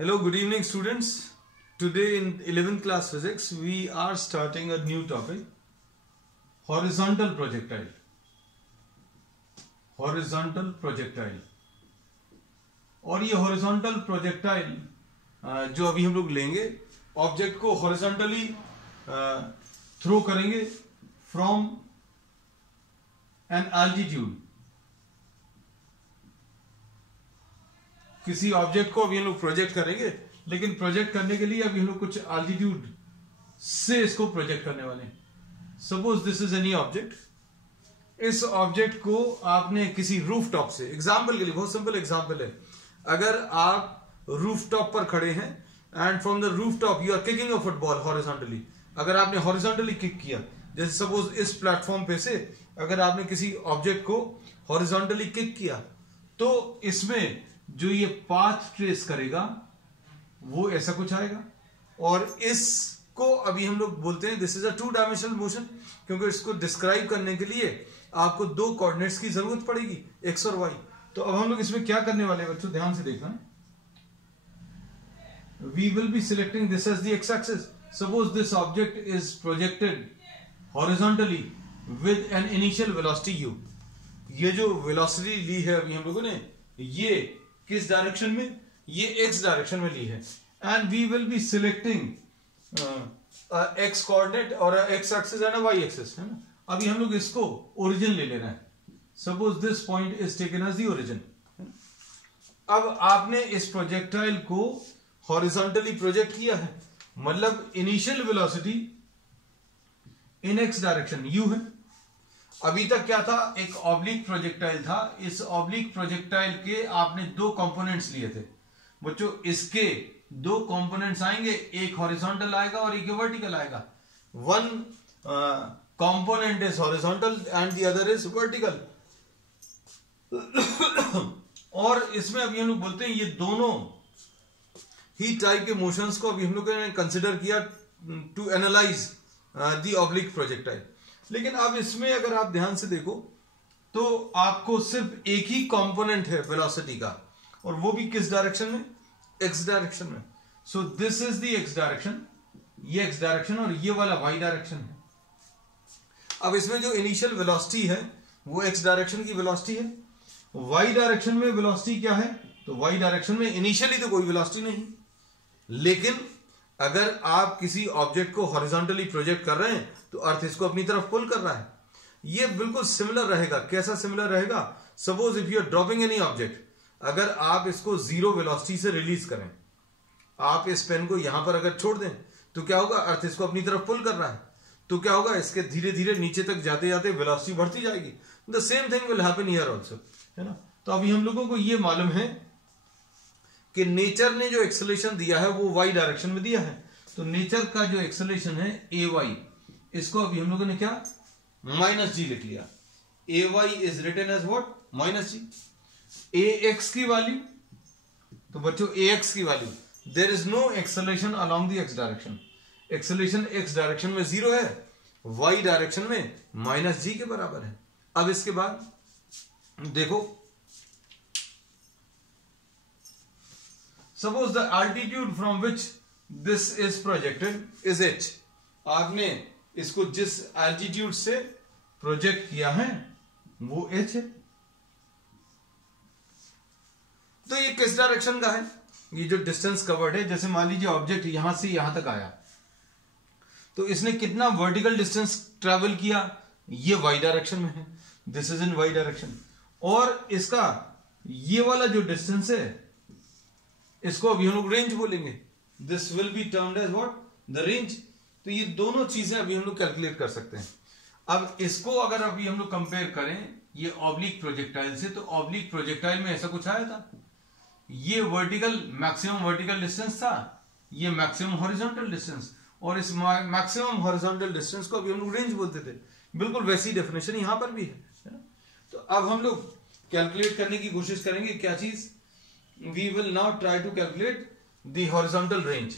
Hello, good evening students. Today in 11th class physics we are starting a new topic, horizontal projectile. Horizontal projectile. और ये horizontal projectile जो अभी हम लोग लेंगे, ऑब्जेक्ट को हॉरिजॉन्टली थ्रो करेंगे फ्रॉम एन एल्टीट्यूड. किसी ऑब्जेक्ट को अभी हम लोग प्रोजेक्ट करेंगे, लेकिन प्रोजेक्ट करने के लिए अभी हम लोग कुछ एल्टीट्यूड से इसको प्रोजेक्ट करने वाले हैं. Suppose this is any object. इस ऑब्जेक्ट को आपने किसी रूफ टॉप से, एग्जाम्पल के लिए बहुत सिंपल एग्जाम्पल है, अगर आप रूफ टॉप पर खड़े हैं and from the roof top you are kicking a football horizontally. अगर आपने हॉरिजॉन्टली किक किया, जैसे सपोज इस प्लेटफॉर्म पे से अगर आपने किसी ऑब्जेक्ट को हॉरिजॉन्टली किक किया, तो इसमें जो ये पाथ ट्रेस करेगा वो ऐसा कुछ आएगा. और इसको अभी हम लोग बोलते हैं this is a 2 dimensional motion, क्योंकि इसको डिस्क्राइब करने के लिए आपको 2 कोऑर्डिनेट्स की जरूरत पड़ेगी, एक्स और वाई. तो अब हम लोग इसमें क्या करने वाले हैं बच्चों, ध्यान से देखना. We will be selecting this as the X axis. Suppose this object is projected horizontally with an initial velocity u. ये जो वेलोसिटी ली है अभी हम लोगों ने, ये किस डायरेक्शन में, ये एक्स डायरेक्शन में ली है. And we will be selecting X coordinate और X axis and Y axis, है ना. अभी हम लोग इसको ओरिजिन ले लेना है. Suppose this point is taken as the origin. अब आपने इस प्रोजेक्टाइल को हॉरिजॉन्टली प्रोजेक्ट किया है, मतलब इनिशियल वेलोसिटी इन एक्स डायरेक्शन u है. अभी तक क्या था, एक ऑब्लिक प्रोजेक्टाइल था. इस ऑब्लिक प्रोजेक्टाइल के आपने 2 कंपोनेंट्स लिए थे बच्चों. इसके 2 कंपोनेंट्स आएंगे, एक हॉरिजॉन्टल आएगा और एक वर्टिकल आएगा. One component is horizontal and the other is vertical. और इसमें अभी हम लोग बोलते हैं ये दोनों ही टाइप के मोशंस को अभी हम लोग ने कंसिडर किया to analyse the oblique projectile. लेकिन अब इसमें अगर आप ध्यान से देखो तो आपको सिर्फ एक ही कंपोनेंट है वेलोसिटी का, और वो भी किस डायरेक्शन में, एक्स डायरेक्शन में. So this is the x direction, ये एक्स डायरेक्शन, और ये वाला वाई डायरेक्शन है. अब इसमें जो इनिशियल वेलोसिटी है वो एक्स डायरेक्शन की वेलोसिटी है. वाई डायरेक्शन में वेलोसिटी क्या है, तो वाई डायरेक्शन में इनिशियली तो कोई वेलोसिटी नहीं, लेकिन अगर आप किसी ऑब्जेक्ट को हॉरिजॉन्टली प्रोजेक्ट कर रहे हैं तो अर्थ इसको अपनी तरफ पुल कर रहा है. ये बिल्कुल सिमिलर रहेगा. कैसा सिमिलर रहेगा, suppose if you are dropping any object, अगर आप इसको 0 वेलोसिटी से रिलीज करें, आप इस पेन को यहां पर अगर छोड़ दें तो क्या होगा, अर्थ इसको अपनी तरफ पुल कर रहा है. तो क्या होगा, इसके धीरे धीरे नीचे तक जाते जाते वेलोसिटी बढ़ती जाएगी. The same thing will happen here also, है ना. तो अभी हम लोगों को ये मालूम है कि नेचर ने जो एक्सेलरेशन दिया है वो वाई डायरेक्शन में दिया है. तो नेचर का जो एक्सेलरेशन है ए वाई, इसको अभी हम लोगों ने क्या, माइनस जी लिख लिया. A y is written as what, minus g. A x की वैल्यू, तो बच्चों ए एक्स की value, there is no acceleration along the x direction. Acceleration x direction में 0 है, वाई डायरेक्शन में माइनस जी के बराबर है. अब इसके बाद देखो, suppose the altitude from which this is projected is h. आपने इसको जिस एल्टीट्यूड से प्रोजेक्ट किया है वो h है. तो ये किस डायरेक्शन का है, ये जो डिस्टेंस कवर्ड है, जैसे मान लीजिए ऑब्जेक्ट यहां से यहां तक आया, तो इसने कितना वर्टिकल डिस्टेंस ट्रेवल किया, ये y डायरेक्शन में है, this is in y direction. और इसका ये वाला जो डिस्टेंस है इसको अभी हम लोग रेंज बोलेंगे. This will be termed as what, the range. तो ये दोनों चीजें अभी हम लोग कैलकुलेट कर सकते हैं. अब इसको अगर अभी हम लोग कंपेयर करें ये ऑब्लिक प्रोजेक्टाइल से, तो ऑब्लिक प्रोजेक्टाइल में ऐसा कुछ आया था, ये वर्टिकल मैक्सिमम वर्टिकल डिस्टेंस था, ये मैक्सिमम हॉरिजॉन्टल डिस्टेंस, और इस मैक्सिमम हॉरिजॉन्टल डिस्टेंस को अभी हम लोग रेंज बोलते थे. बिल्कुल वैसी डेफिनेशन यहां पर भी है ना. तो अब हम लोग कैलकुलेट करने की कोशिश करेंगे क्या चीज, we will now try to calculate the horizontal range.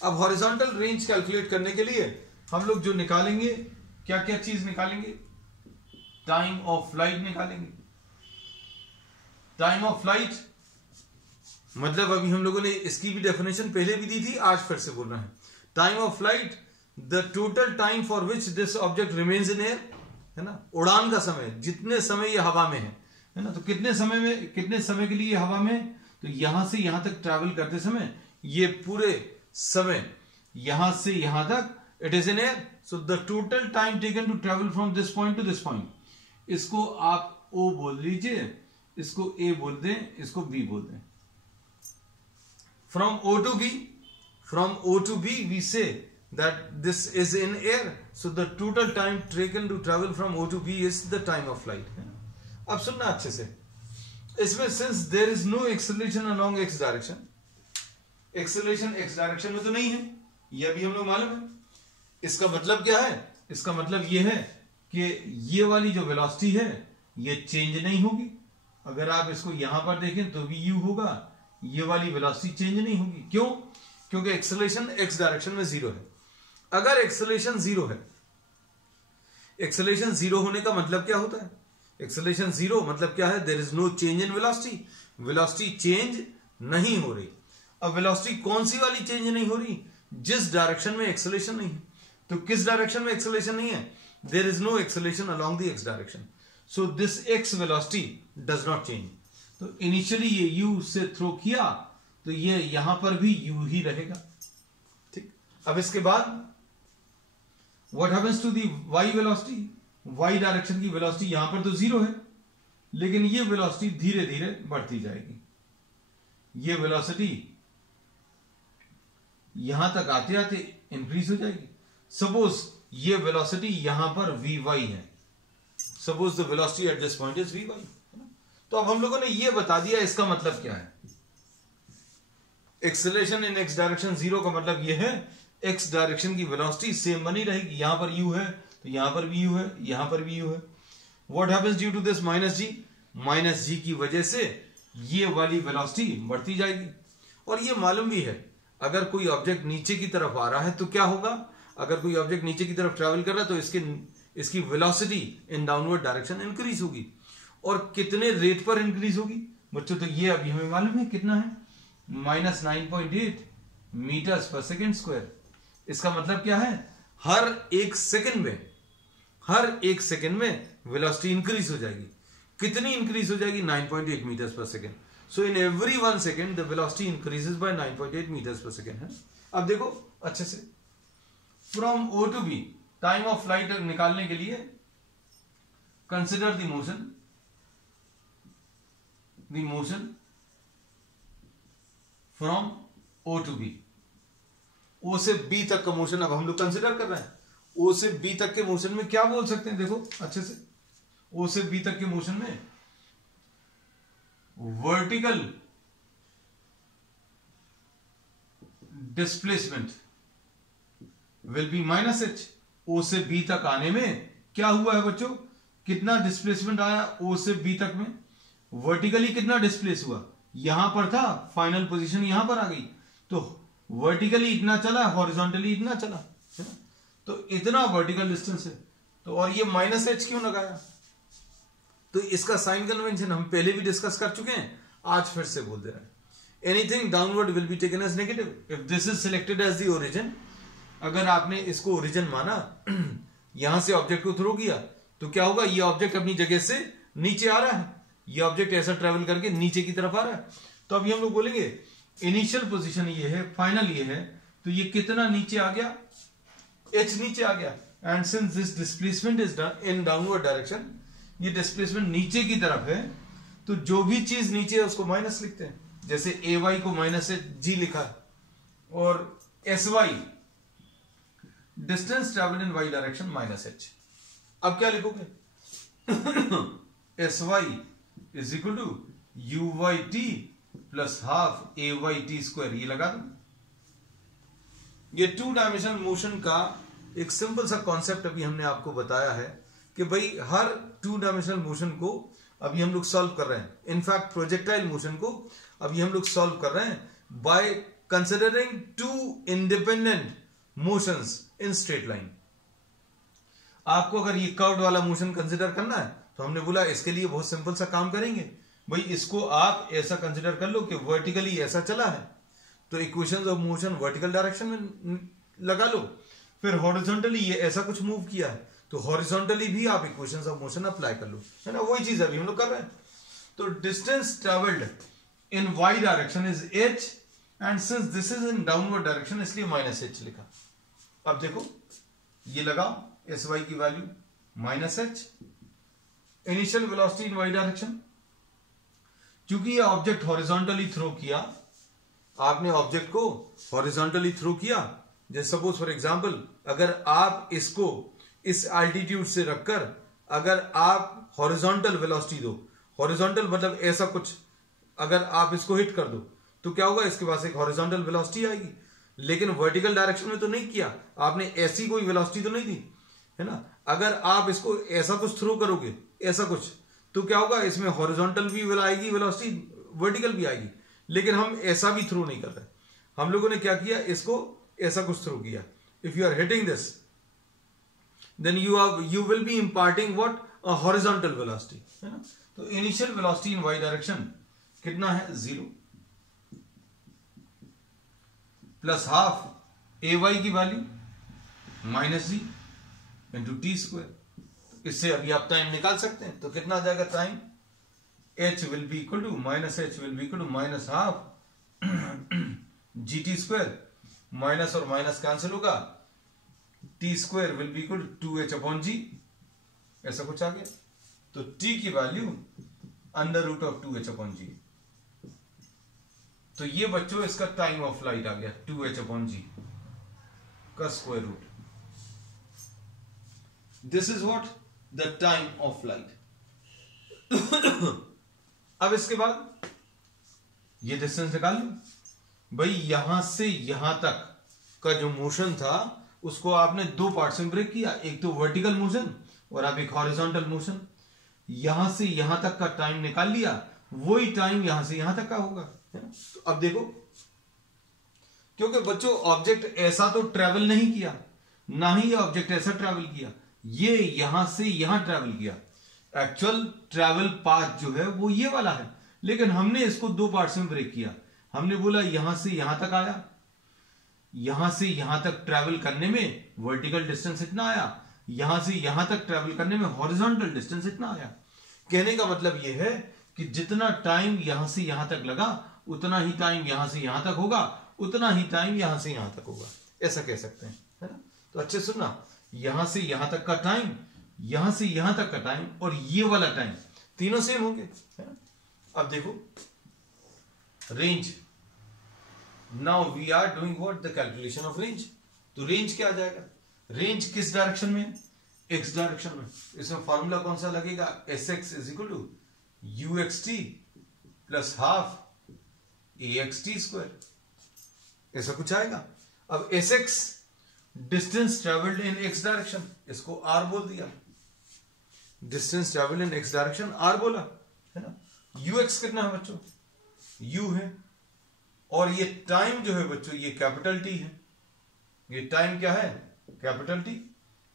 अब horizontal range कैलकुलेट करने के लिए हम लोग जो निकालेंगे, क्या क्या चीज निकालेंगे, टाइम ऑफ फ्लाइट निकालेंगे. टाइम ऑफ फ्लाइट मतलब अभी हम लोगों ने इसकी भी डेफिनेशन पहले भी दी थी, आज फिर से बोल रहे हैं। Time of flight, the total time for which this object remains in air, है ना, उड़ान का समय, जितने समय ये हवा में है ना। तो कितने समय के लिए ये हवा में, तो यहां से यहां तक ट्रैवल करते समय ये पूरे समय यहां से यहां तक it is in air. So the total time taken to travel from this point to this point, इसको आप ओ बोल लीजिए, इसको ए बोल दें, इसको बी बोल दें। From O to B we say that this is in air, so the total time taken to travel from O to B is the time of flight. अब सुनना अच्छे से, इसमें since there is no acceleration along x direction, acceleration x direction में तो नहीं है, यह भी हम लोग मालूम है। इसका मतलब क्या है, इसका मतलब यह है कि ये वाली जो वेलोसिटी है ये चेंज नहीं होगी। अगर आप इसको यहां पर देखें तो भी u होगा, ये वाली वेलोसिटी चेंज नहीं होगी। क्यों? क्योंकि एक्सेलरेशन एक्स डायरेक्शन में जीरो है। अगर एक्सेलरेशन जीरो है, एक्सेलरेशन जीरो होने का मतलब क्या होता है? एक्सेलरेशन जीरो मतलब क्या है? There is no change in velocity, velocity change नहीं हो रही। अब वेलोसिटी कौन सी वाली चेंज नहीं हो रही? जिस डायरेक्शन में एक्सेलरेशन नहीं है। तो किस डायरेक्शन में एक्सेलरेशन नहीं है? There is no acceleration along the x direction, so this X velocity does not change. तो इनिशियली ये u से थ्रो किया तो ये यहां पर भी u ही रहेगा, ठीक। अब इसके बाद what happens to the y velocity, y direction की वेलोसिटी यहां पर तो जीरो है, लेकिन ये वेलोसिटी धीरे धीरे बढ़ती जाएगी। ये वेलोसिटी यहां तक आते आते इंक्रीज हो जाएगी। सपोज ये वेलोसिटी यहां पर vy है, suppose the velocity at this point is vy। तो अब हम लोगों ने ये बता दिया इसका मतलब क्या है। Acceleration in X direction zero का मतलब ये है एक्स डायरेक्शन की वेलोसिटी सेम बनी रहेगी। यहां पर u है तो यहां पर भी u है, यहां पर भी u है। What happens due to this minus g की वजह से ये वाली वेलोसिटी बढ़ती जाएगी। और ये मालूम भी है, अगर कोई ऑब्जेक्ट नीचे की तरफ आ रहा है तो क्या होगा? अगर कोई ऑब्जेक्ट नीचे की तरफ ट्रेवल कर रहा है तो इसकी वेलोसिटी इन डाउनवर्ड डायरेक्शन इंक्रीज होगी। और कितने रेट पर इंक्रीज होगी बच्चों? तो ये अभी हमें मालूम है कितना है, -9.8 मीटर्स पर सेकेंड स्क्वायर। इसका मतलब क्या है? हर एक सेकंड में वेलोसिटी इंक्रीज हो जाएगी। कितनी इंक्रीज हो जाएगी? 9.8 metres per second. So in every 1 second the velocity increases by 9.8 metres per second है। अब देखो अच्छे से, from O to B time of flight निकालने के लिए consider the motion from O to B। O से B तक का मोशन अब हम लोग कंसिडर कर रहे हैं। O से B तक के मोशन में क्या बोल सकते हैं? देखो अच्छे से, O से B तक के मोशन में vertical displacement will be -h। O से B तक आने में क्या हुआ है बच्चों? कितना डिस्प्लेसमेंट आया O से B तक में? वर्टिकली कितना डिस्प्लेस हुआ? यहां पर था, फाइनल पोजीशन यहां पर आ गई, तो वर्टिकली इतना चला, हॉरिजॉन्टली इतना चला, है ना। तो इतना वर्टिकल डिस्टेंस है। तो और ये -h क्यों लगाया? तो इसका साइन कन्वेंशन हम पहले भी डिस्कस कर चुके हैं, आज फिर से बोल दे रहे हैं। Anything downward will be taken as negative if this is selected as the origin. अगर आपने इसको ओरिजिन माना, यहां से ऑब्जेक्ट को थ्रो किया, तो क्या होगा? ये ऑब्जेक्ट अपनी जगह से नीचे आ रहा है, ये ऑब्जेक्ट ऐसा ट्रेवल करके नीचे की तरफ आ रहा है। तो अभी हम लोग बोलेंगे इनिशियल पोजीशन ये है, फाइनल ये है, तो ये कितना नीचे आ गया? h नीचे आ गया। And since this displacement is done in downward direction, ये डिस्प्लेसमेंट नीचे की तरफ है, तो जो भी चीज नीचे है उसको माइनस लिखते हैं। जैसे ay को -g लिखा, और sy distance travelled in y direction -h। अब क्या लिखोगे? sy is equal to uyt plus half ayt square, ये लगा दो। ये 2 डायमेंशनल मोशन का एक सिंपल सा कॉन्सेप्ट अभी हमने आपको बताया है कि भाई हर 2 डायमेंशनल मोशन को अभी हम लोग सॉल्व कर रहे हैं। इनफैक्ट प्रोजेक्टाइल मोशन को अभी हम लोग सॉल्व कर रहे हैं by considering 2 independent motions in straight line. आपको अगर ये कर्व्ड वाला मोशन कंसिडर करना है तो हमने बोला इसके लिए बहुत सिंपल सा काम करेंगे। भाई इसको आप ऐसा कंसिडर कर लो कि वर्टिकली ऐसा चला है, तो equations of motion vertical direction में लगा लो। फिर हॉरिजॉन्टली ये ऐसा कुछ मूव किया है, तो हॉरिजॉन्टली भी आप इक्वेशंस ऑफ मोशन अप्लाई कर लो, है ना। वही चीज अभी हम लोग कर रहे हैं। तो distance travelled in Y direction is h, and since this is in downward direction इसलिए -h लिखा। अब देखो ये लगाओ एस वाई की value -h, initial velocity in Y direction, क्योंकि ये ऑब्जेक्ट हॉरिजॉन्टली थ्रो किया, आपने ऑब्जेक्ट को हॉरिजॉन्टली थ्रो किया। जैसे सपोज फॉर एग्जांपल अगर आप इसको इस एल्टीट्यूड से रखकर अगर आप हॉरिजॉन्टल वेलोसिटी दो, हॉरिजॉन्टल मतलब ऐसा कुछ, अगर आप इसको हिट कर दो तो क्या होगा, इसके पास एक हॉरिजॉन्टल वेलोसिटी आएगी। लेकिन वर्टिकल डायरेक्शन में तो नहीं किया आपने, ऐसी कोई वेलोसिटी तो नहीं दी, है ना। अगर आप इसको ऐसा कुछ थ्रो करोगे, ऐसा कुछ, तो क्या होगा, इसमें हॉरिजॉन्टल भी आएगी वेलोसिटी, वर्टिकल भी आएगी। लेकिन हम ऐसा भी थ्रो नहीं कर रहे, हम लोगों ने क्या किया, इसको ऐसा कुछ थ्रो किया। If you are hitting this then you will be imparting what, a horizontal velocity, है ना। तो initial velocity in Y direction कितना है, 0 प्लस हाफ ए वाई की value -g into T square. इससे अभी आप टाइम निकाल सकते हैं, तो कितना आ जाएगा time, h will be equal to -h will be equal to -half gt square, minus और माइनस कैंसिल होगा, t square will be equal to 2h upon g, ऐसा कुछ आ गया। तो t की वैल्यू √2h अपॉन जी। तो ये बच्चों इसका टाइम ऑफ फ्लाइट आ गया 2h अपॉन जी का square root. This is what, the time of flight. अब इसके बाद ये डिस्टेंस निकाल लो भाई, यहां से यहां तक का जो मोशन था उसको आपने दो पार्ट्स में ब्रेक किया, एक तो वर्टिकल मोशन और अब एक हॉरिजॉन्टल मोशन। यहां से यहां तक का टाइम निकाल लिया, वही टाइम यहां से यहां तक का होगा, है ना। तो अब देखो, क्योंकि बच्चों ऑब्जेक्ट ऐसा तो ट्रेवल नहीं किया, ना ही ये ऑब्जेक्ट ऐसा ट्रेवल किया, ये यहां से यहां ट्रेवल किया। एक्चुअल ट्रेवल पाथ जो है वो ये वाला है, लेकिन हमने इसको दो पार्ट्स में ब्रेक किया। हमने बोला यहां से यहां तक आया, यहां से यहां तक ट्रेवल करने में वर्टिकल डिस्टेंस इतना आया, यहां से यहां तक ट्रेवल करने में हॉरिजॉन्टल डिस्टेंस इतना आया। कहने का मतलब यह है कि जितना टाइम यहां से यहां तक लगा उतना ही टाइम यहां से यहां तक होगा, उतना ही टाइम यहां से यहां तक होगा, ऐसा कह सकते हैं, है ना। तो अच्छे सुनना, यहां से यहां तक का टाइम, यहां से यहां तक का टाइम और ये वाला टाइम तीनों सेम होंगे, है ना। अब देखो range, now we are doing what, the calculation of range. तो रेंज क्या आ जाएगा, रेंज किस डायरेक्शन में, एक्स डायरेक्शन में। इसमें फॉर्मूला कौन सा लगेगा, Sx is equal to uxt plus half axt square, ऐसा कुछ आएगा। अब Sx distance travelled in X direction, इसको r बोल दिया, distance travelled in X direction r बोला, है ना। ux कितना है बच्चों, u है, और ये टाइम जो है बच्चों ये कैपिटल T है। ये टाइम क्या है, कैपिटल T,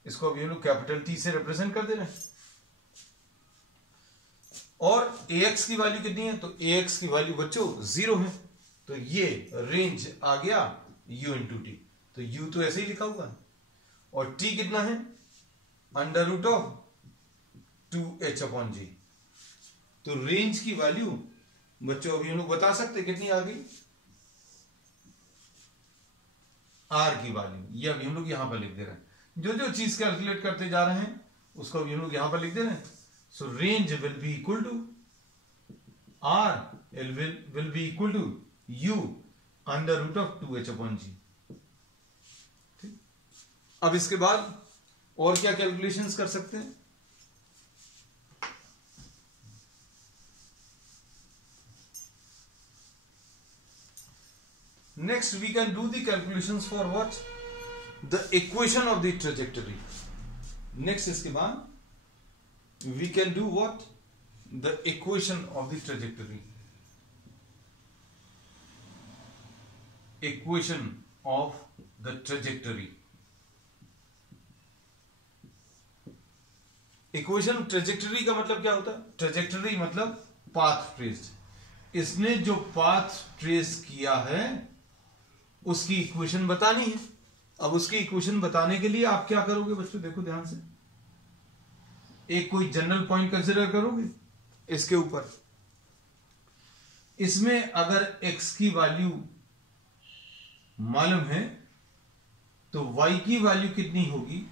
इसको अभी हम लोग कैपिटल T से रिप्रेजेंट कर दे रहे हैं। और ax की वैल्यू कितनी है, तो ax की वैल्यू बच्चों 0 है, तो ये रेंज आ गया u इंटू टी। तो u तो ऐसे ही लिखा हुआ है, और t कितना है, √2h अपॉन जी। तो रेंज की वैल्यू बच्चों अभी हम लोग बता सकते कितनी आ गई, r की वैल्यू, ये अभी हम लोग यहां पर लिख दे रहे हैं। जो जो चीज कैलकुलेट करते जा रहे हैं उसको अभी हम लोग यहां पर लिख दे रहे हैं। So range will be equal to r will be equal to u √2h upon g. ठीक, अब इसके बाद और क्या कैलकुलेशंस कर सकते हैं, next we can do the calculations for what, the equation of the trajectory. Next इसके बाद we can do what, the equation of the trajectory, equation of the trajectory। Equation trajectory का मतलब क्या होता है, ट्रेजेक्टरी मतलब पाथ ट्रेस्ड। इसने जो पाथ ट्रेस किया है उसकी इक्वेशन बतानी है। अब उसकी इक्वेशन बताने के लिए आप क्या करोगे बच्चों, देखो ध्यान से, एक कोई जनरल पॉइंट कंसिडर करोगे इसके ऊपर। इसमें अगर x की वैल्यू मालूम है तो y की वैल्यू कितनी होगी,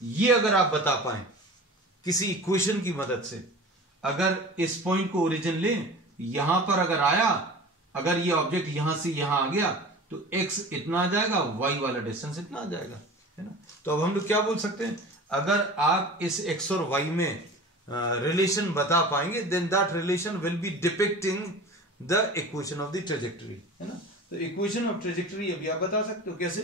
ये अगर आप बता पाए किसी इक्वेशन की मदद से। अगर इस पॉइंट को ओरिजिन लें, यहां पर अगर आया, अगर ये ऑब्जेक्ट यहां से यहां आ गया तो x इतना आ जाएगा, y वाला डिस्टेंस इतना आ जाएगा, है ना। तो अब हम लोग क्या बोल सकते हैं, अगर आप इस x और y में रिलेशन बता पाएंगे, then that relation will be depicting the equation of the trajectory, है ना। तो इक्वेशन ऑफ ट्रेजेक्टरी अभी आप बता सकते हो कैसे,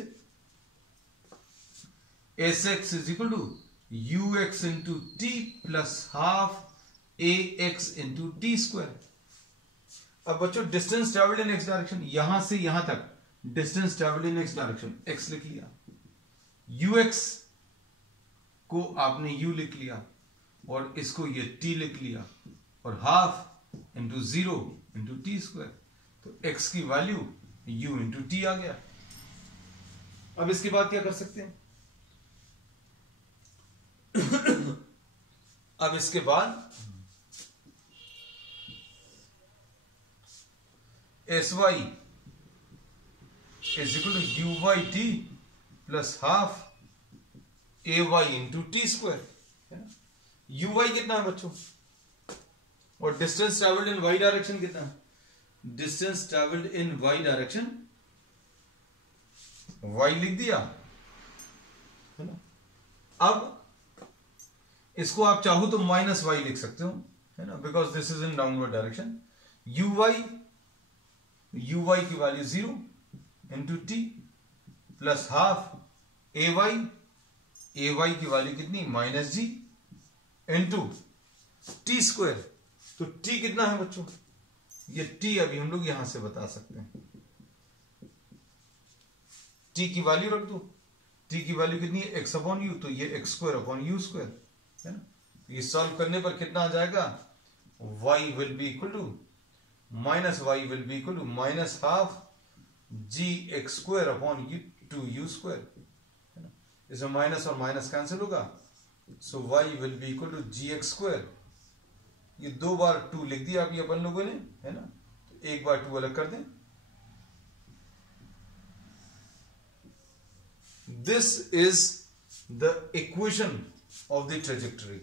sx is equal to ux into T plus half ax into T square. अब बच्चों distance travelled in x direction, यहां से यहां तक distance travelled in x direction, x लिख लिया, ux को आपने u लिख लिया और इसको ये t लिख लिया, और half into 0 into T square, तो x की वैल्यू u इंटू टी आ गया। अब इसके बाद क्या कर सकते हैं अब इसके बाद sy is equal to U by T plus half A Y into T square. U Y कितना है बच्चों, और distance travelled in Y direction कितना है, distance travelled in Y direction Y लिख दिया, है ना। अब इसको आप चाहो तो माइनस वाई लिख सकते हो, है ना, because this is in downward direction. U y की value 0 into T plus half ए वाई की वैल्यू कितनी, minus g into T square. तो टी कितना है बच्चों, ये टी अभी हम लोग यहां से बता सकते हैं, टी की वैल्यू रख दो, टी की वैल्यू कितनी है, एक्स अपॉन यू, तो ये x square upon you square, है ना। ये सॉल्व करने पर कितना आ जाएगा, y will be equal to minus Y will be equal to minus half G x square upon U 2u square, है ना। इसमें माइनस और माइनस कैंसिल होगा, so y will be equal to ji x square. ये 2 बार 2 लिख दिया अभी अपन लोगों ने, है ना, तो 1 बार 2 अलग कर दें। This is the equation of the trajectory.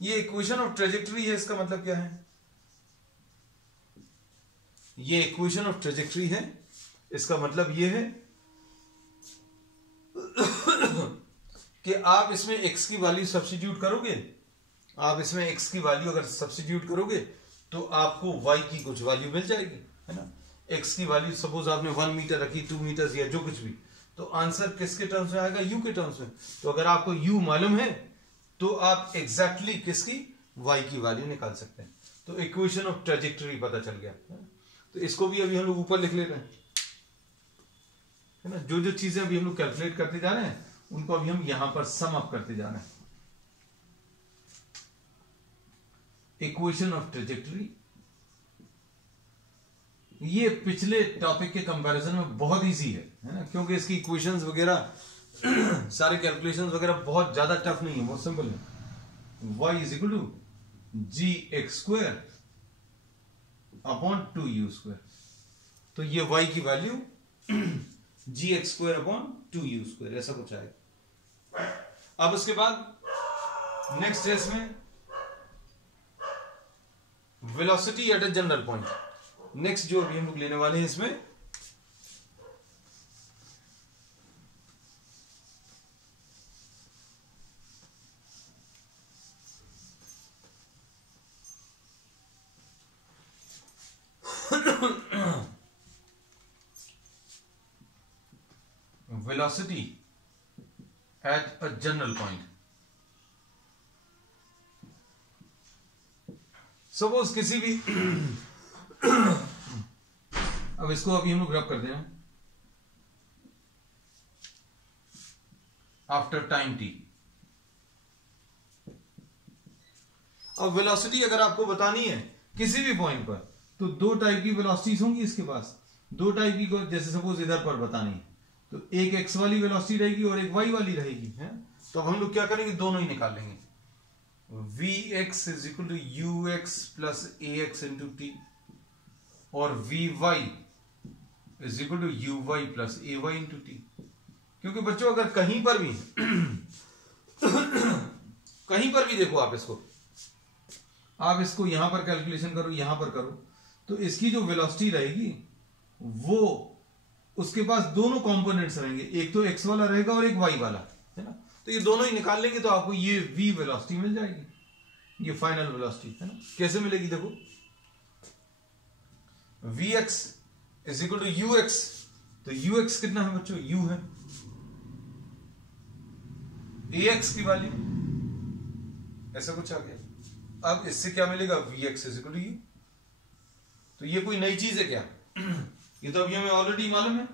ये इक्वेशन ऑफ ट्रेजेक्टरी है, इसका मतलब क्या है, ये इक्वेशन ऑफ ट्रेजेक्टरी है, इसका मतलब ये है कि आप इसमें x की वैल्यू सब्स्टिट्यूट करोगे, आप इसमें x की वैल्यू अगर सब्स्टिट्यूट करोगे तो आपको y की कुछ वैल्यू मिल जाएगी, है ना। x की वैल्यू सपोज आपने 1 मीटर रखी, 2 मीटर या जो कुछ भी, तो आंसर किसके टर्म्स में आएगा, u के टर्म्स में। तो अगर आपको u मालूम है तो आप एग्जैक्टली किसकी, y की वैल्यू निकाल सकते हैं। तो इक्वेशन ऑफ ट्रेजेक्टरी पता चल गया, तो इसको भी अभी हम लोग ऊपर लिख ले रहे हैं, है ना। जो जो चीजें अभी हम लोग कैलकुलेट करते जा रहे हैं उनको अभी हम यहां पर सम अप करते जा रहे हैं। इक्वेशन ऑफ ट्रेजेक्टरी, ये पिछले टॉपिक के कंपैरिजन में बहुत इजी है ना, क्योंकि इसकी इक्वेशंस वगैरह सारे कैलकुलेशंस वगैरह बहुत ज्यादा टफ नहीं है, बहुत सिंपल है। y is equal to ji x square upon 2u square, तो ये y की value g x square upon 2u square ऐसा कुछ आएगा। अब उसके बाद नेक्स्ट है इसमें velocity at a general point. Next जो अभी हम लोग लेने वाले हैं इसमें velocity at a general point। Suppose किसी भी अब इसको अभी हम लोग रब करते हैं, आफ्टर टाइम t अब वेलोसिटी अगर आपको बतानी है किसी भी पॉइंट पर, तो दो टाइप की वेलोसिटीज होंगी इसके पास, दो टाइप की, जैसे सपोज इधर पर बतानी है तो एक एक्स वाली वेलोसिटी रहेगी और एक वाई वाली रहेगी, है। तो हम लोग क्या करेंगे, दोनों ही निकाल लेंगे। Vx is equal to ux plus ax into T और Vy is equal to uy plus ay into T. क्योंकि बच्चों अगर कहीं पर भी कहीं पर भी देखो, आप इसको यहां पर कैलकुलेशन करो, यहां पर करो, तो इसकी जो वेलोसिटी रहेगी वो उसके पास दोनों कंपोनेंट्स रहेंगे, एक तो x वाला रहेगा और एक y वाला, है ना। तो ये दोनों ही निकाल लेंगे तो आपको ये v वेलोसिटी मिल जाएगी, ये फाइनल वेलोसिटी, है ना। कैसे मिलेगी देखो, vx is equal to ux, तो ux कितना है बच्चों, u है, ax की वैल्यू ऐसा कुछ आ गया। अब इससे क्या मिलेगा, vx is equal to u। तो ये कोई नई चीज है क्या? ये तो अभी हमें ऑलरेडी मालूम है।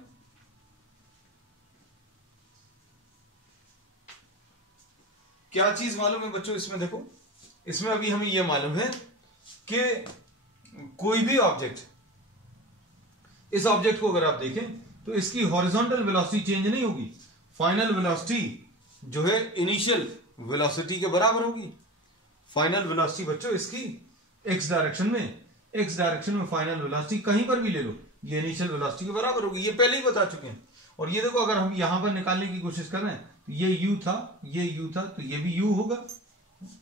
क्या चीज मालूम है बच्चों इसमें, देखो इसमें अभी हमें यह मालूम है कि कोई भी ऑब्जेक्ट, इस ऑब्जेक्ट को अगर आप देखें तो इसकी हॉरिजॉन्टल वेलोसिटी चेंज नहीं होगी, फाइनल वेलोसिटी जो है इनिशियल वेलोसिटी के बराबर होगी। फाइनल वेलोसिटी बच्चों इसकी एक्स डायरेक्शन में फाइनल वेलोसिटी कहीं पर भी ले लो, ये इनिशियल वेलोसिटी के बराबर होगी, ये पहले ही बता चुके हैं। और ये देखो अगर हम यहां पर निकालने की कोशिश कर रहे हैं तो ये u था, ये u था, तो ये भी u होगा।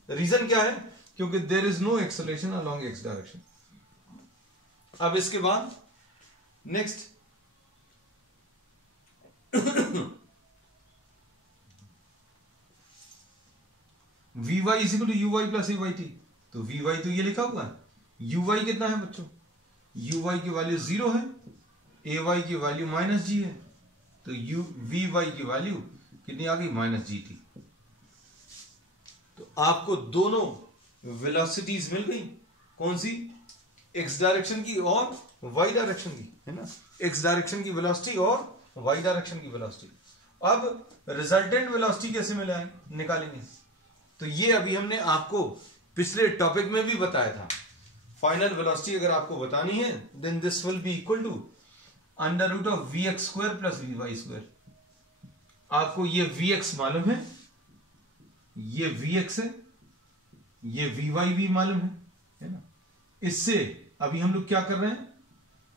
रीजन क्या है, क्योंकि there is no acceleration along X direction. अब इसके बाद next vy is equal to uy plus ayt, तो vy तो ये लिखा हुआ है, uy कितना है बच्चों, uy की वैल्यू 0 है, ay की वैल्यू माइनस जी है, तो vy की वैल्यू कितनी आ गई, माइनस जी टी। तो आपको दोनों वेलोसिटीज मिल गई, कौन सी, एक्स डायरेक्शन की और वाई डायरेक्शन की, है ना, एक्स डायरेक्शन की वेलोसिटी और वाई डायरेक्शन की वेलोसिटी। अब रिजल्टेंट वेलोसिटी कैसे निकालेंगे, तो ये अभी हमने आपको पिछले टॉपिक में भी बताया था। फाइनल वेलोसिटी अगर आपको बतानी है then this will be equal to under root of we x square plus we Y square. आपको ये वी एक्स मालूम है, ये वी एक्स है, ये वी वाई भी मालूम है ना। इससे अभी हम लोग क्या कर रहे हैं,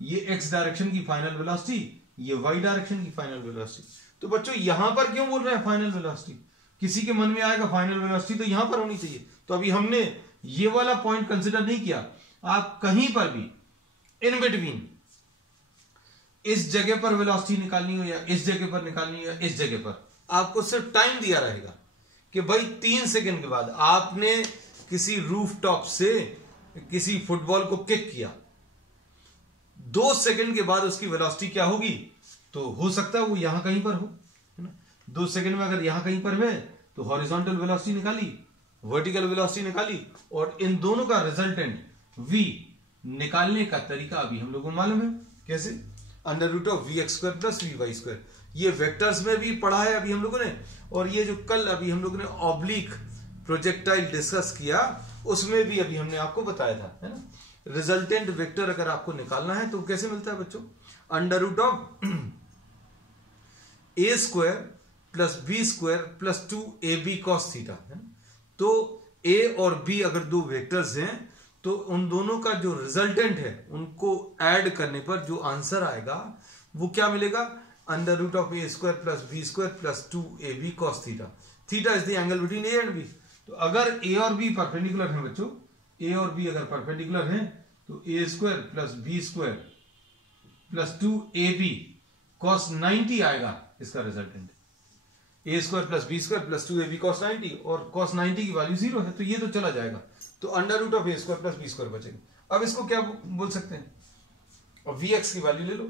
ये एक्स डायरेक्शन की फाइनल वेलोसिटी, ये वाई डायरेक्शन की फाइनल वेलोसिटी। तो बच्चों यहां पर क्यों बोल रहे हैं फाइनल वेलोसिटी, किसी के मन में आएगा फाइनल वेलोसिटी तो यहां पर होनी चाहिए, तो अभी हमने ये वाला पॉइंट कंसिडर नहीं किया। आप कहीं पर भी इन बिटवीन इस जगह पर वेलोसिटी निकालनी हो या इस जगह पर निकालनी हो या इस जगह पर, आपको सिर्फ टाइम दिया रहेगा कि भाई 3 सेकंड के बाद आपने किसी रूफ टॉप से किसी फुटबॉल को किक किया, 2 सेकंड के बाद उसकी वेलोसिटी क्या होगी, तो हो सकता है वो यहां कहीं पर हो, है ना। 2 सेकंड में अगर यहां कहीं पर है तो हॉरिजॉन्टल वेलोसिटी निकाली, वर्टिकल वेलोसिटी निकाली, और इन दोनों का रिजल्टेंट v निकालने का तरीका अभी हम लोगों को मालूम है, कैसे, under root of we x square plus we Y square. ये वेक्टर्स में भी पढ़ा है अभी हम लोगों ने, और ये जो कल अभी हम लोगों ने ऑब्लिक प्रोजेक्टाइल डिस्कस किया उसमें भी अभी हमने आपको बताया था, है ना। रिजल्टेंट वेक्टर अगर आपको निकालना है तो कैसे मिलता है बच्चों, under root of a square plus b square plus 2ab cos theta, है ना। तो a और b अगर दो वेक्टर्स हैं तो उन दोनों का जो रिजल्टेंट है उनको ऐड करने पर जो आंसर आएगा वो क्या मिलेगा, under root of a square plus b square plus 2ab cos theta. Theta is the angle between a and b. तो अगर a और b परपेंडिकुलर हैं बच्चों, a और b अगर परपेंडिकुलर हैं तो a square plus b square plus 2ab cos 90 आएगा इसका resultant, a square plus b square plus 2ab cos 90, और cos 90 की वैल्यू 0 है तो ये तो चला जाएगा, तो under root of a square plus b square बचेगा। अब इसको क्या बोल सकते हैं, और वी एक्स की वैल्यू ले लो,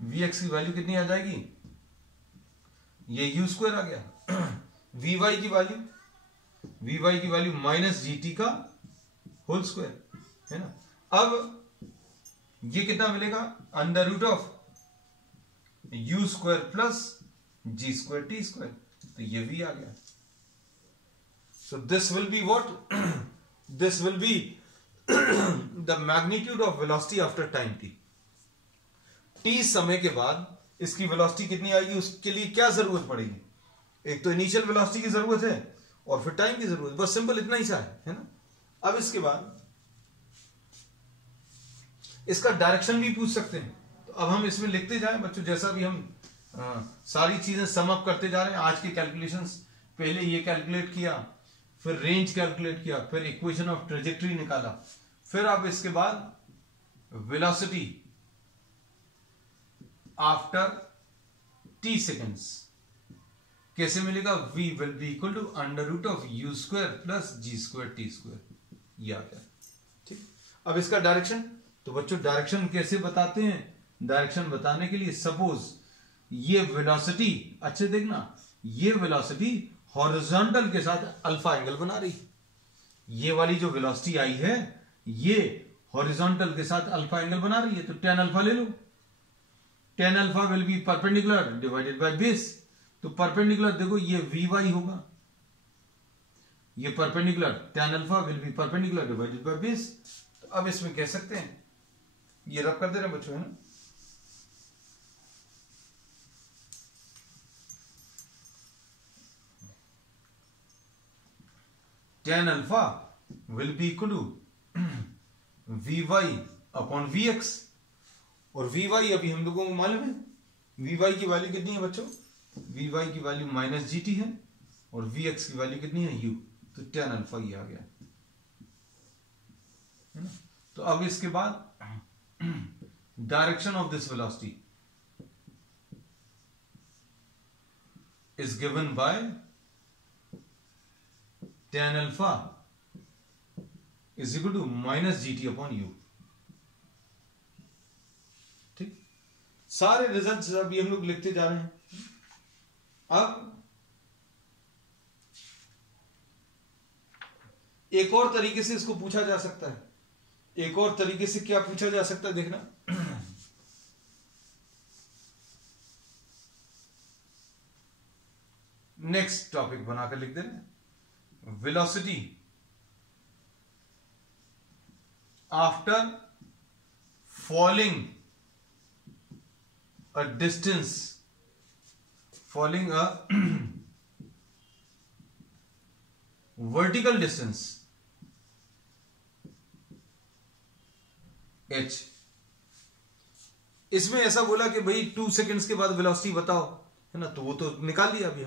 वी एक्स की वैल्यू कितनी आ जाएगी, ये यू स्क्वायर आ गया, वी वाई की वैल्यू माइनस जी टी का होल स्क्वायर, है ना। अब ये कितना मिलेगा, under root of u square plus g square t square, तो ये भी आ गया। So this will be what, this will be the magnitude of velocity after time t। t समय के बाद इसकी वेलोसिटी कितनी आएगी, उसके लिए क्या जरूरत पड़ेगी, एक तो इनिशियल वेलोसिटी की जरूरत है और फिर टाइम की जरूरत, बस सिंपल इतना ही सा है ना। अब इसके बाद इसका डायरेक्शन भी पूछ सकते हैं, तो अब हम इसमें लिखते जाएं बच्चों, जैसा भी हम सारी चीजें सम अप करते जा रहे हैं। आज के कैलकुलेशंस पहले ये कैलकुलेट किया, फिर रेंज कैलकुलेट किया, फिर इक्वेशन ऑफ ट्रेजेक्टरी निकाला, फिर अब इसके बाद वेलोसिटी आफ्टर t सेकेंड्स कैसे मिलेगा, v will be equal to under root of u square plus g square t square, ये आ गया। ठीक, अब इसका डायरेक्शन, तो बच्चों डायरेक्शन कैसे बताते हैं, डायरेक्शन बताने के लिए सपोज ये वेलोसिटी, अच्छे देखना, ये वेलोसिटी हॉरिजॉन्टल के साथ अल्फा एंगल बना रही, ये वाली जो वेलोसिटी आई है ये हॉरिजॉन्टल के साथ अल्फा एंगल बना रही है, तो tan अल्फा ले लो, tan alpha will B perpendicular divided by base, तो परपेंडिकुलर देखो ये vy होगा, ये perpendicular tan alpha will B perpendicular divided by base. तो अब इसमें कह सकते हैं, ये रब कर दे रहे हैं बच्चों, है ना, tan alpha will be equal to vy upon vx, और vy अभी हम लोगों को मालूम है, vy की वैल्यू कितनी है बच्चों, vy की वैल्यू माइनस gt है और vx की वैल्यू कितनी है u, तो tan अल्फा ये आ गया, है ना। तो अब इसके बाद direction of this velocity is given by tan alpha is equal to minus gt upon u। ठीक, सारे रिजल्ट्स अभी हम लोग लिखते जा रहे हैं। अब एक और तरीके से इसको पूछा जा सकता है, एक और तरीके से क्या पूछा जा सकता है देखना, नेक्स्ट टॉपिक बनाकर लिख देना, velocity after falling a distance, falling a vertical distance h। इसमें ऐसा बोला कि भाई 2 सेकेंड्स के बाद वेलोसिटी बताओ, है ना, तो वो तो निकाल लिया अभी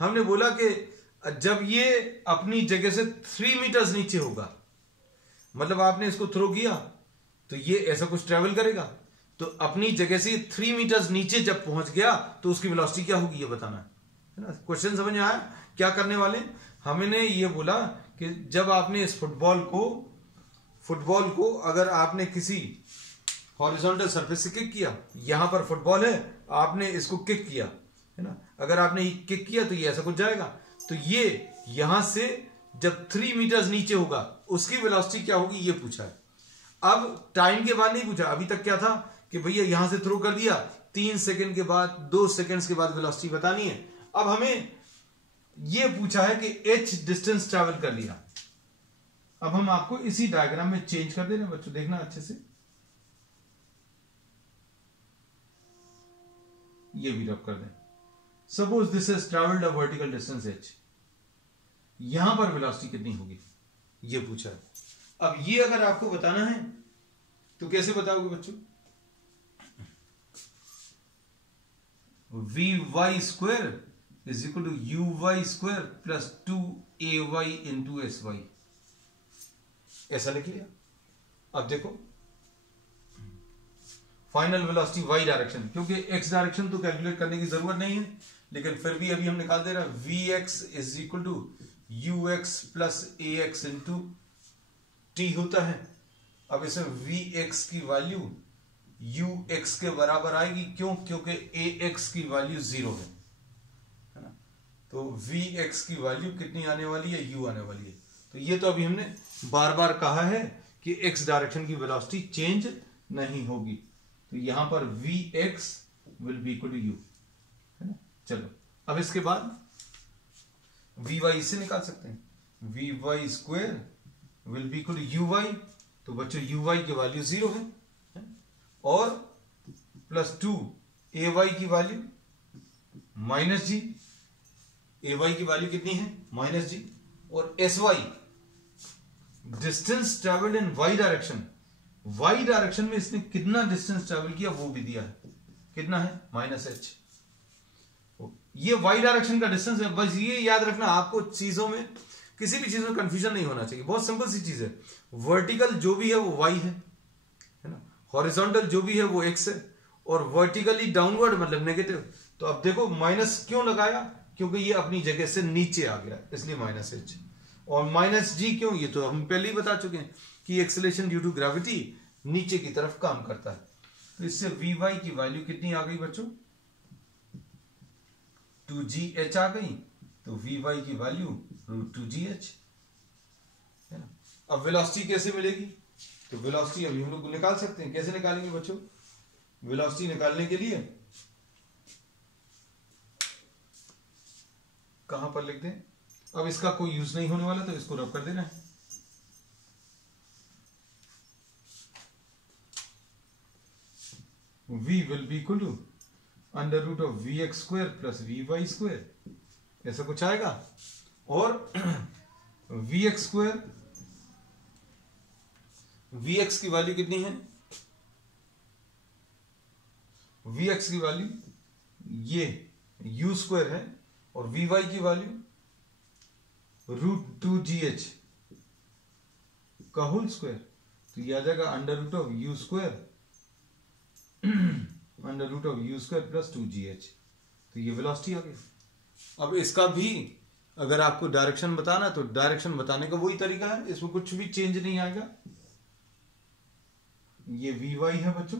हमने बोला कि जब ये अपनी जगह से 3 मीटर्स नीचे होगा, मतलब आपने इसको थ्रो किया तो ये ऐसा कुछ ट्रेवल करेगा, तो अपनी जगह से 3 मीटर्स नीचे जब पहुंच गया तो उसकी वेलोसिटी क्या होगी ये बताना है ना। क्वेश्चन समझ में आया, क्या करने वाले, हमने ये बोला कि जब आपने इस फुटबॉल को अगर आपने किसी हॉरिजॉन्टल सरफेस से किक किया, यहां पर फुटबॉल है, आपने इसको किक किया, है ना, अगर आपने किक किया तो ये ऐसा कुछ जाएगा, तो ये यहां से जब 3 मीटर्स नीचे होगा उसकी वेलोसिटी क्या होगी ये पूछा है। अब टाइम के बाद नहीं पूछा, अभी तक क्या था कि भैया यहां से थ्रो कर दिया, 3 सेकंड के बाद 2 सेकंड्स के बाद वेलोसिटी बतानी है। अब हमें ये पूछा है कि h डिस्टेंस ट्रैवल कर लिया। अब हम आपको इसी डायग्राम में चेंज कर दे रहे हैं बच्चों, देखना अच्छे से, ये भी रब कर दें। Suppose this is travelled a vertical distance h, यहां पर वेलोसिटी कितनी होगी ये पूछा है। अब ये अगर आपको बताना है तो कैसे बताओगे बच्चों, vy square is equal to uy square plus 2ay into sy, ऐसा लिख लिया। अब देखो फाइनल वेलोसिटी y डायरेक्शन, क्योंकि x डायरेक्शन तो कैलकुलेट करने की जरूरत नहीं है, लेकिन फिर भी अभी हम निकाल दे रहे हैं, vx is equal to ux plus ax into t होता है। अब इसमें vx की वैल्यू ux के बराबर आएगी, क्यों, क्योंकि ax की वैल्यू 0 है ना, तो vx की वैल्यू कितनी आने वाली है, u आने वाली है। तो ये तो अभी हमने बार बार कहा है कि x डायरेक्शन की वेलोसिटी चेंज नहीं होगी, तो यहां पर vx will be equal to u, है ना। चलो अब इसके बाद vy से निकाल सकते हैं, vy square will be equal to uy, तो बच्चों uy की वैल्यू 0 है, और प्लस 2 ay की वैल्यू माइनस जी, ay की वैल्यू कितनी है माइनस जी, और sy distance travelled in y direction, y direction में इसने कितना डिस्टेंस ट्रेवल किया वो भी दिया है, कितना है माइनस h, ये y डायरेक्शन का डिस्टेंस है। बस ये याद रखना, आपको चीजों में किसी भी चीज में कंफ्यूजन नहीं होना चाहिए, बहुत सिंपल सी चीज है। वर्टिकल जो भी है वो y है ना, हॉरिजॉन्टल जो भी है वो x है, और वर्टिकली डाउनवर्ड मतलब नेगेटिव। तो अब देखो माइनस क्यों लगाया, क्योंकि ये अपनी जगह से नीचे आ गया इसलिए माइनस h, और माइनस जी क्यों, ये तो हम पहले ही बता चुके हैं कि एक्सेलरेशन ड्यू टू ग्रेविटी नीचे की तरफ काम करता है। तो इससे vy की वैल्यू कितनी आ गई बच्चों 2gh आ गई, तो vy की वैल्यू √2gh है ना। अब वेलोसिटी कैसे मिलेगी, तो वेलोसिटी अभी हम लोग निकाल सकते हैं। कैसे निकालेंगे बच्चों, वेलोसिटी निकालने के लिए कहां पर लिख दें, अब इसका कोई यूज नहीं होने वाला तो इसको रब कर देना है। v will be equal to √vx² plus vy², ऐसा कुछ आएगा, और vx², vx की वैल्यू कितनी है, vx की वैल्यू ये u² है, और vy की वैल्यू √2gh का होल स्क्वायर, तो ये आ जाएगा √u² प्लस 2gh, तो ये वेलोसिटी आ गई। अब इसका भी अगर आपको डायरेक्शन बताना तो डायरेक्शन बताने का वही तरीका है, इसमें कुछ भी चेंज नहीं आएगा। ये vy है बच्चों,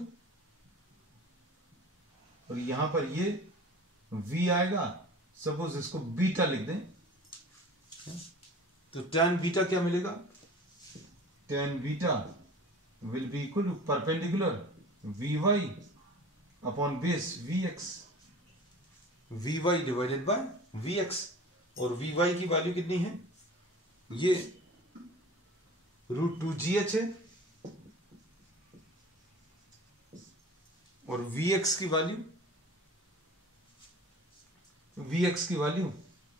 और यहां पर ये v आएगा, सपोज इसको बीटा लिख दें, तो tan बीटा क्या मिलेगा, tan beta will be equal to perpendicular vy upon base vx, vy divided by vx, और vy की वैल्यू कितनी है, ये √2gh है, और vx की वैल्यू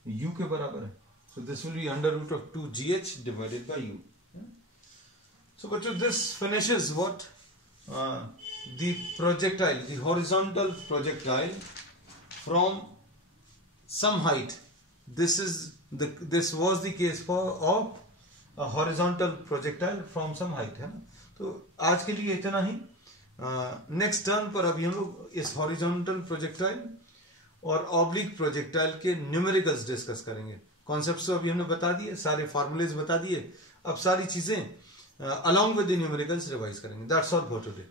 u के बराबर है, so this will be √2gh divided by u. So बच्चों, this finishes what the projectile, the horizontal projectile from some height. This was the case of a horizontal projectile from some height, है ना। तो आज के लिए इतना ही। Next turn पर अभी हम लोग इस हॉरिजॉन्टल प्रोजेक्टाइल और ऑब्लिक प्रोजेक्टाइल के न्यूमेरिकल्स डिस्कस करेंगे। कॉन्सेप्ट्स तो अभी हमने बता दिए, सारे फॉर्मूलेज बता दिए, अब सारी चीजें along with the numericals revise करेंगे। That's all for today.